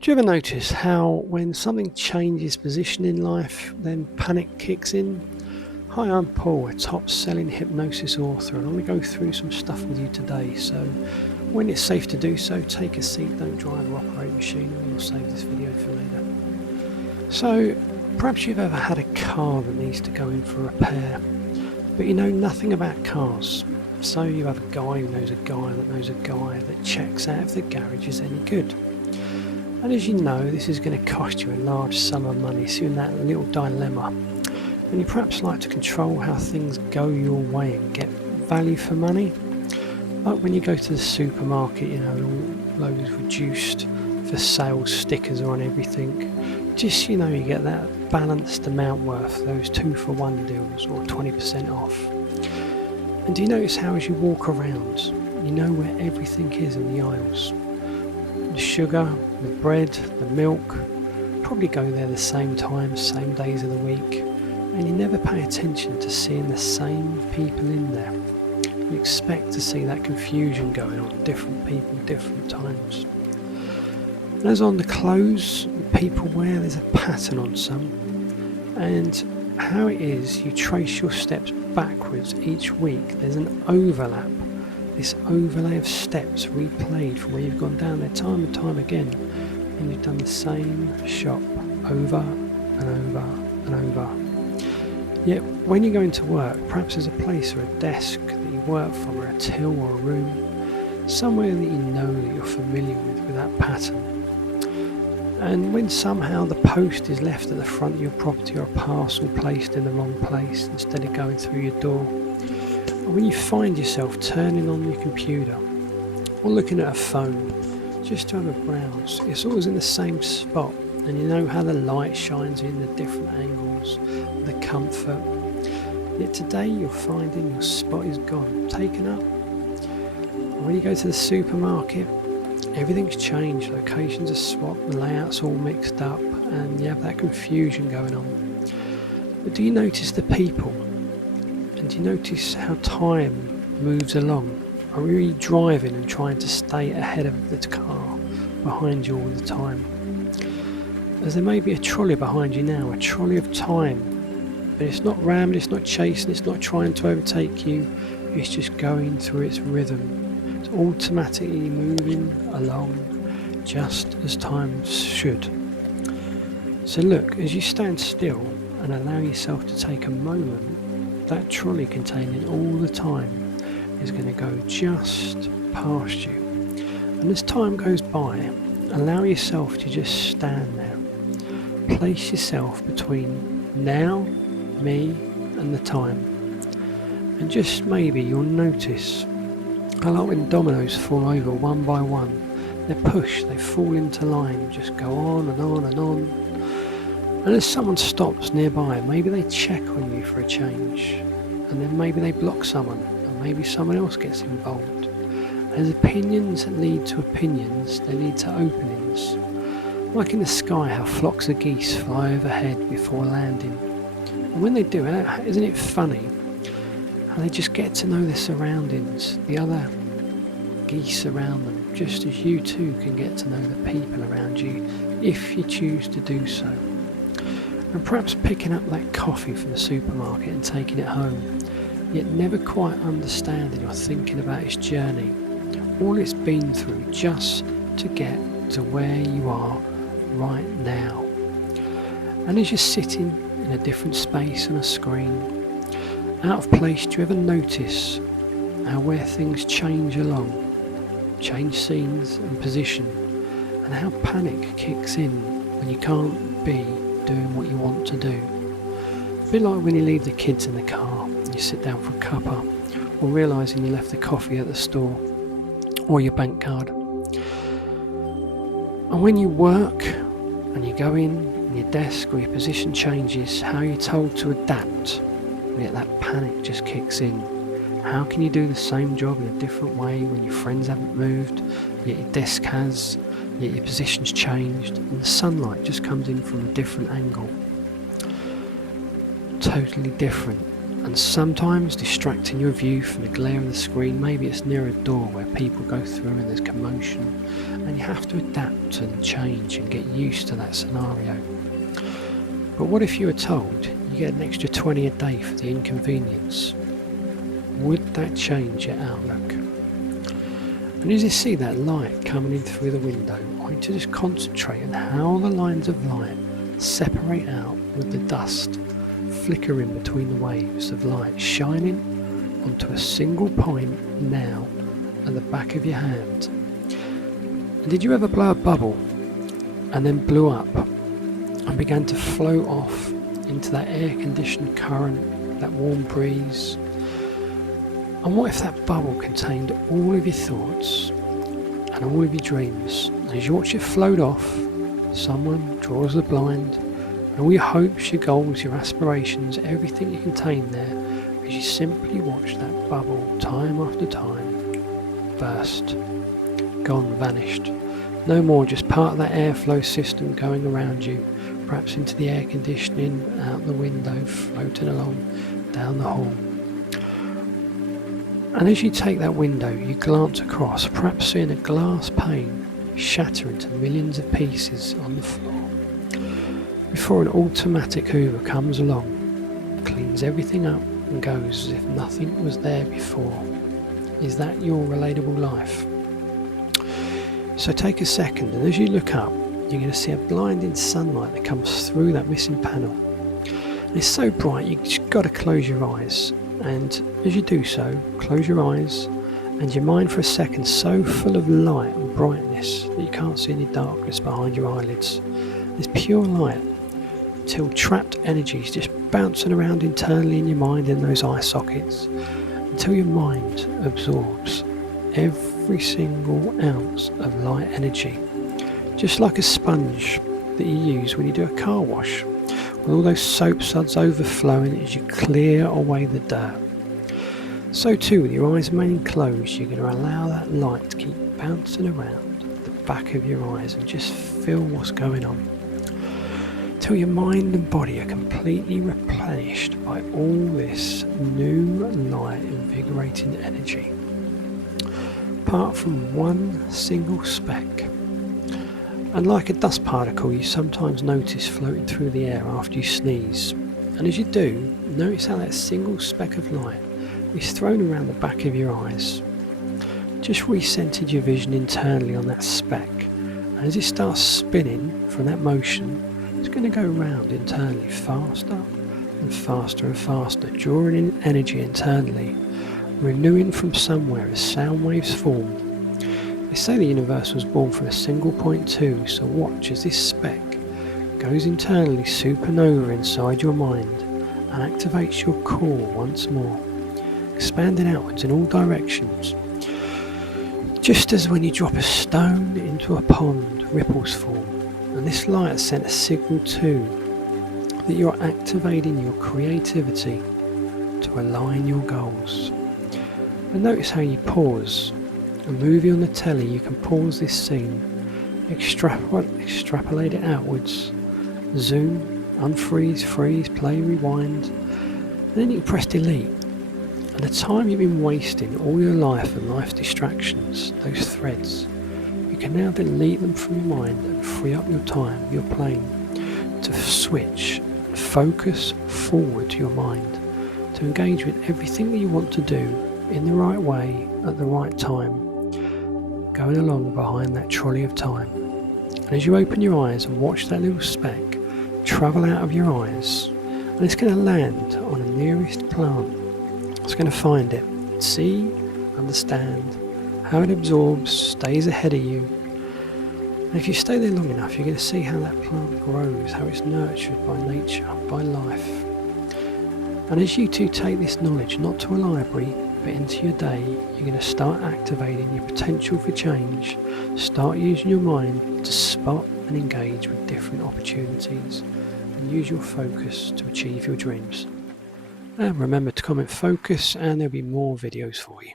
Do you ever notice how when something changes position in life, then panic kicks in? Hi, I'm Paul, a top-selling hypnosis author, and I'm going to go through some stuff with you today. So, when it's safe to do so, take a seat, don't drive or operate machinery, or save this video for later. So, perhaps you've ever had a car that needs to go in for repair, but you know nothing about cars. So you have a guy who knows a guy that knows a guy that checks out if the garage is any good. And as you know, this is going to cost you a large sum of money, so you're in that little dilemma. And you perhaps like to control how things go your way and get value for money. Like when you go to the supermarket, you know, all those reduced for sale stickers are on everything. Just, you know, you get that balanced amount worth, those 2-for-1 deals or 20% off. And do you notice how as you walk around, you know where everything is in the aisles? The sugar, the bread, the milk, probably go there the same time, same days of the week, and you never pay attention to seeing the same people in there. You expect to see that confusion going on, different people, different times. And as on the clothes that people wear, there's a pattern on some, and how it is you trace your steps backwards each week, there's an overlap. This overlay of steps replayed from where you've gone down there time and time again, and you've done the same shop over and over and over. Yet when you go into work, perhaps there's a place or a desk that you work from, or a till or a room, somewhere that you know that you're familiar with that pattern. And when somehow the post is left at the front of your property, or a parcel placed in the wrong place instead of going through your door, when you find yourself turning on your computer or looking at a phone just to have a browse, it's always in the same spot, and you know how the light shines in the different angles, the comfort. Yet today you're finding your spot is gone, taken up. And when you go to the supermarket, everything's changed, locations are swapped, the layout's all mixed up, and you have that confusion going on. But do you notice the people? And do you notice how time moves along? Are we really driving and trying to stay ahead of the car behind you all the time? As there may be a trolley behind you now, a trolley of time, but it's not rammed, it's not chasing, it's not trying to overtake you, it's just going through its rhythm. It's automatically moving along just as time should. So look, as you stand still and allow yourself to take a moment, that trolley containing all the time is going to go just past you. And as time goes by, allow yourself to just stand there. Place yourself between now, me, and the time. And just maybe you'll notice how, like when dominoes fall over one by one, they're pushed, they fall into line, just go on and on and on. And as someone stops nearby, maybe they check on you for a change, and then maybe they block someone, and maybe someone else gets involved. As opinions lead to opinions, they lead to openings. Like in the sky, how flocks of geese fly overhead before landing. And when they do, isn't it funny how they just get to know their surroundings, the other geese around them, just as you too can get to know the people around you, if you choose to do so. And perhaps picking up that coffee from the supermarket and taking it home, yet never quite understanding or thinking about its journey, all it's been through just to get to where you are right now. And as you're sitting in a different space on a screen, out of place, do you ever notice how where things change along, change scenes and position, and how panic kicks in when you can't be doing what you want to do? A bit like when you leave the kids in the car and you sit down for a cuppa, or realising you left the coffee at the store or your bank card. And when you work and you go in and your desk or your position changes, how you're told to adapt, and yet that panic just kicks in. How can you do the same job in a different way when your friends haven't moved, yet your desk has, yet your position's changed, and the sunlight just comes in from a different angle? Totally different. and sometimes distracting your view from the glare of the screen. Maybe it's near a door where people go through and there's commotion, and you have to adapt and change and get used to that scenario. But what if you were told you get an extra 20 a day for the inconvenience? Would that change your outlook? And as you see that light coming in through the window, I want you to just concentrate on how the lines of light separate out with the dust flickering between the waves of light shining onto a single point now at the back of your hand. And did you ever blow a bubble and then blew up and began to float off into that air-conditioned current, that warm breeze? And what if that bubble contained all of your thoughts and all of your dreams? And as you watch it float off, someone draws the blind, and all your hopes, your goals, your aspirations, everything you contain there, as you simply watch that bubble time after time burst, gone, vanished. No more, just part of that airflow system going around you, perhaps into the air conditioning, out the window, floating along down the hall. And as you take that window, you glance across, perhaps seeing a glass pane shatter into millions of pieces on the floor, before an automatic hoover comes along, cleans everything up and goes as if nothing was there before. Is that your relatable life? So take a second, and as you look up, you're going to see a blinding sunlight that comes through that missing panel. And it's so bright, you've just got to close your eyes. And as you do so, close your eyes, and your mind for a second so full of light and brightness that you can't see any darkness behind your eyelids. There's pure light, till trapped energies just bouncing around internally in your mind in those eye sockets, until your mind absorbs every single ounce of light energy, just like a sponge that you use when you do a car wash, with all those soap suds overflowing as you clear away the dirt. So too, with your eyes remaining closed, you're going to allow that light to keep bouncing around the back of your eyes and just feel what's going on, till your mind and body are completely replenished by all this new light, invigorating energy, apart from one single speck. And like a dust particle, you sometimes notice floating through the air after you sneeze. And as you do, notice how that single speck of light is thrown around the back of your eyes. Just recentered your vision internally on that speck. And as it starts spinning from that motion, it's going to go around internally faster and faster and faster, drawing in energy internally, renewing from somewhere as sound waves form. They say the universe was born from a single point too, so watch as this speck goes internally supernova inside your mind and activates your core once more, expanding outwards in all directions. Just as when you drop a stone into a pond, ripples form, and this light has sent a signal too that you're activating your creativity to align your goals. And notice how you pause. A movie on the telly, you can pause this scene, extrapolate it outwards, zoom, unfreeze, freeze, play, rewind, and then you can press delete. And the time you've been wasting all your life and life distractions, those threads, you can now delete them from your mind and free up your time, your plane, to switch and focus forward to your mind, to engage with everything that you want to do in the right way at the right time, going along behind that trolley of time. And as you open your eyes and watch that little speck travel out of your eyes, and it's going to land on the nearest plant, it's going to find it, see, understand how it absorbs, stays ahead of you. And if you stay there long enough, you're going to see how that plant grows, how it's nurtured by nature, by life. And as you two take this knowledge not to a library but into your day, you're going to start activating your potential for change, start using your mind to spot and engage with different opportunities, and use your focus to achieve your dreams. And remember to comment focus, and there'll be more videos for you.